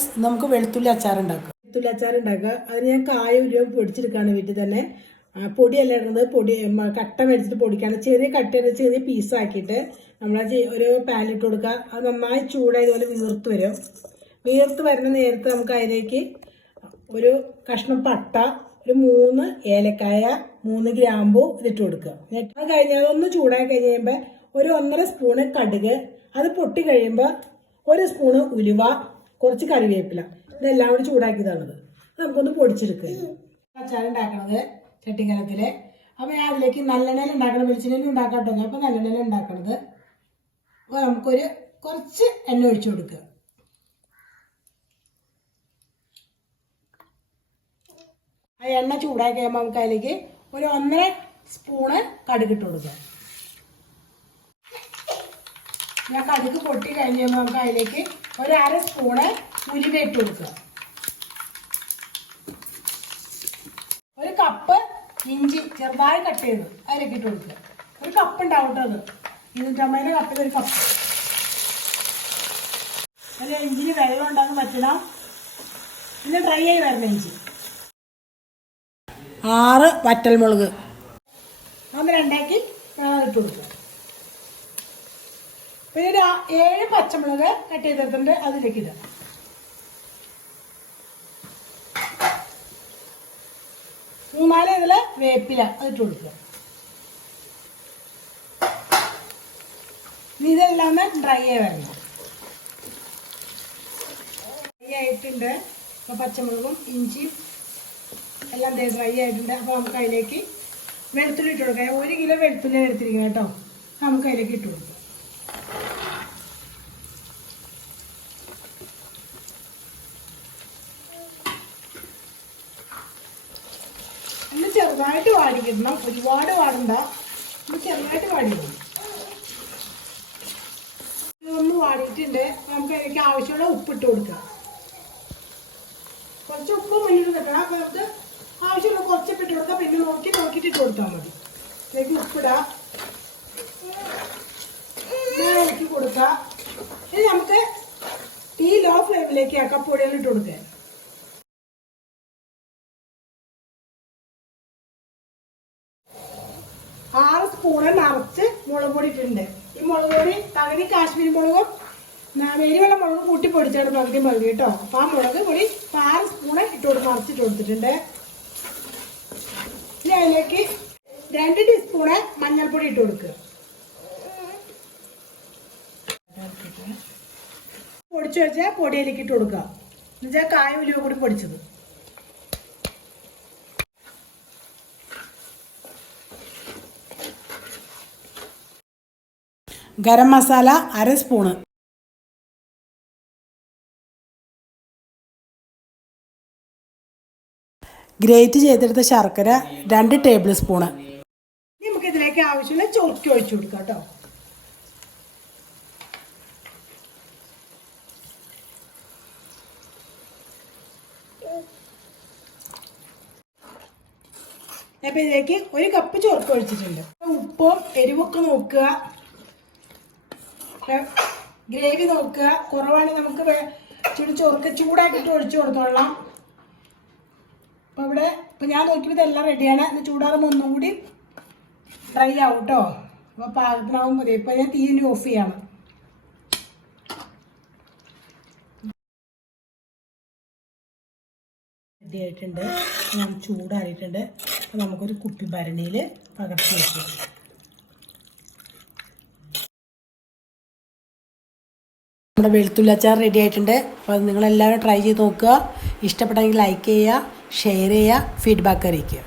Friends നമുക്ക് വെളുത്തുള്ളി അച്ചാർ ഉണ്ടാക്കാം. വെളുത്തുള്ളി അച്ചാർ ഉണ്ടാക്കുക. അതിന് ഞാൻ കായ ഉരുവം പൊടിച്ചെടുക്കുകയാണ് വീട്ടിൽ തന്നെ. പൊടിയല്ല ഇടുന്നത്. പൊടി കട്ട മേടിച്ചിട്ട് പൊടിക്കാണ്. ചെറിയ കട്ടയുടെ ചെറിയ പീസാക്കിയിട്ട് നമ്മൾ ഒരു പാനിലിട്ട് കൊടുക്കുക. അത് നന്നായി ചൂടായതുപോലെ വീർത്ത് വരും. വീർത്ത് വരുന്ന നേരത്ത് നമുക്ക് അതിലേക്ക് ഒരു കഷ്ണം പട്ട ഒരു മൂന്ന് ഏലക്കായ മൂന്ന് ഗ്രാമ്പു ഇതിട്ട് കൊടുക്കുക. അത് കഴിഞ്ഞ് അതൊന്ന് ചൂടായി കഴിഞ്ഞ് കഴിയുമ്പോൾ ഒരു ഒന്നര സ്പൂണ് കടുക്. അത് പൊട്ടി കഴിയുമ്പോൾ ഒരു സ്പൂണ് ഉലുവ. കുറച്ച് കറിവേപ്പില. ഇതെല്ലാം കൂടി ചൂടാക്കിയതാണത് അത്. നമുക്കൊന്ന് പൊടിച്ചെടുക്കുക അച്ചാർ ഉണ്ടാക്കണത് ചട്ടിക്കലത്തിൽ അപ്പോൾ ഞാൻ അതിലേക്ക് നല്ലെണ്ണയിൽ ഉണ്ടാക്കണം. വെളിച്ചെണ്ണയിൽ ഉണ്ടാക്കാം കേട്ടോ അപ്പോൾ നല്ലെണ്ണയിൽ ഉണ്ടാക്കണത്. അപ്പോൾ നമുക്കൊരു കുറച്ച് എണ്ണ ഒഴിച്ചു കൊടുക്കുക ആ എണ്ണ ചൂടാക്കി കഴിയുമ്പോൾ നമുക്ക് അതിലേക്ക് ഒരു ഒന്നര സ്പൂണ് കടുകിട്ട് കൊടുക്കുക ഞാൻ കടുക് പൊട്ടി കഴിഞ്ഞ് നമുക്ക് അതിലേക്ക് ഒരു അര സ്പൂണ് ഉലുവ ഇട്ട് കൊടുക്കുക. ഒരു കപ്പ് ഇഞ്ചി ചെറുതായി കട്ട് ചെയ്ത് അതിലേക്ക് ഇട്ട് കൊടുക്കുക. ഒരു കപ്പ് ഉണ്ടാവും കേട്ടോ അത്. ഇരുന്നൂറ്റമ്പതിന്റെ കപ്പിൽ ഒരു കപ്പ് അല്ല ഇഞ്ചിന് വെള്ളം ഉണ്ടാകും പറ്റണം പിന്നെ ഡ്രൈ ആയി വരുന്ന ഇഞ്ചി. ആറ് വറ്റൽമുളക്. നമ്മൾ രണ്ടാക്കി ഇട്ട് കൊടുക്കുക. പിന്നെ ഏഴ് പച്ചമുളക് കട്ട് ചെയ്തിട്ടുണ്ട് അതിലേക്ക് ഇടുക മൂന്നാൽ ഇതിൽ വേപ്പില അതിട്ട് കൊടുക്കുക. ഇതെല്ലാം ഡ്രൈ ആയി വരണം. ഡ്രൈ ആയിട്ടുണ്ട്. അപ്പോൾ പച്ചമുളകും ഇഞ്ചിയും എല്ലാം ഡ്രൈ ആയിട്ടുണ്ട്. അപ്പോൾ നമുക്ക് അതിലേക്ക് വെളുത്തുള്ളി ഇട്ട് കൊടുക്കാം. ഒരു കിലോ വെളുത്തുള്ളി എടുത്തിരിക്കണം കേട്ടോ. നമുക്ക് അതിലേക്ക് ഇട്ട് കൊടുക്കാം ഒന്ന് ചെറുതായിട്ട് വാടിക്കിടണം. ഒരുപാട് വാടണ്ട. ഇത് ചെറുതായിട്ട് വാടിക്കണം ഒന്ന് വാടിയിട്ടുണ്ട്. നമുക്ക് അതിലേക്ക് ആവശ്യമുള്ള ഉപ്പിട്ട് കൊടുക്കാം. കുറച്ച് ഉപ്പ് മുന്നിൽ കിട്ടണം അപ്പോൾ നമുക്ക് ആവശ്യമുള്ള കുറച്ച് ഇട്ട് കൊടുക്കാം. പിന്നെ നോക്കി നോക്കിയിട്ട് ഇട്ട് കൊടുത്താൽ മതി. ഇതിലേക്ക് ഉപ്പിടാം. ഇളക്കി കൊടുക്കാം. ഇനി നമുക്ക് ഈ ലോ ഫ്ലെയിമിലേക്ക് ആ ഇട്ട് കൊടുക്കാൻ ആറ് സ്പൂണ് നിറച്ച് മുളക് പൊടി ഇട്ടിട്ടുണ്ട് ഈ മുളക് പൊടി പകുതി കാശ്മീരി മുളകും ന- മുളകും കൂട്ടി പൊടിച്ചാണ് പകുതി മുളക് കേട്ടോ. അപ്പൊ ആ മുളക് പൊടി ആറ് സ്പൂണ് ഇട്ട് കൊടുത്ത് കൊടുത്തിട്ടുണ്ട്. ഇനി അതിലേക്ക് രണ്ട് ടീസ്പൂണ് മഞ്ഞൾപ്പൊടി ഇട്ട് കൊടുക്കുക. പൊടിച്ചു വെച്ചാൽ പൊടിയിലേക്ക് ഇട്ട് കൊടുക്കുക. എന്നുവെച്ചാൽ കായ ഉലുവ കൂടി പൊടിച്ചത്. ഗരം മസാല അര സ്പൂണ്. ഗ്രേറ്റ് ചെയ്തെടുത്ത ശർക്കര രണ്ട് ടേബിൾ സ്പൂണ്. നമുക്ക് ഇതിലേക്ക് ആവശ്യമുള്ള ചോക്കി ഒഴിച്ചു കൊടുക്കാം കേട്ടോ. ഇതിലേക്ക് ഒരു കപ്പ് ചോർക്ക് ഒഴിച്ചിട്ടുണ്ട്. ഉപ്പും എരിവൊക്കെ നോക്കുക. ഗ്രേവി നോക്കുക. കുറവാണ് നമുക്ക് ചുടി ചോർക്ക് ചൂടാക്കിയിട്ട് ഒഴിച്ചു കൊടുത്തോളാം. അപ്പോൾ ഇവിടെ ഇപ്പം ഞാൻ നോക്കിയപ്പോൾ ഇതെല്ലാം റെഡിയാണ് ഇത് ചൂടാറുമ്പോൾ ഒന്നും കൂടി ഡ്രൈ ആവും കേട്ടോ അപ്പോൾ പാകത്തിനാവും മതി. ഇപ്പോൾ ഞാൻ തീ ഓഫ് ചെയ്യാണ്. റെഡി ആയിട്ടുണ്ട്. ഞാൻ ചൂടാറിയിട്ടുണ്ട്. അപ്പോൾ നമുക്കൊരു കുപ്പി ഭരണിയിൽ പകർത്തി വെക്കാം. നമ്മുടെ വെളുത്തുള്ളി അച്ചാർ റെഡി ആയിട്ടുണ്ട്. അപ്പോൾ നിങ്ങളെല്ലാവരും ട്രൈ ചെയ്ത് നോക്കുക. ഇഷ്ടപ്പെട്ടെങ്കിൽ ലൈക്ക് ചെയ്യുക ഷെയർ ചെയ്യുക ഫീഡ്ബാക്ക് അറിയിക്കുക.